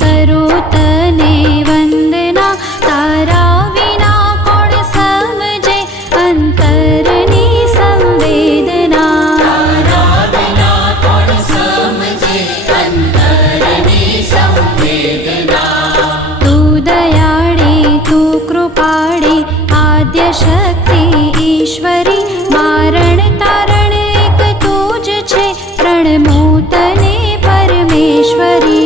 करो तने वंदना, तारा विना कोण समझे अंतरनी संवेदना। तारा विना कोण समझे अंतरनी संवेदना। तू दयाळी तू कृपाळी आद्य शक्ति ईश्वरी, मारण तारण एक तूज छे प्रणमो तने परमेश्वरी।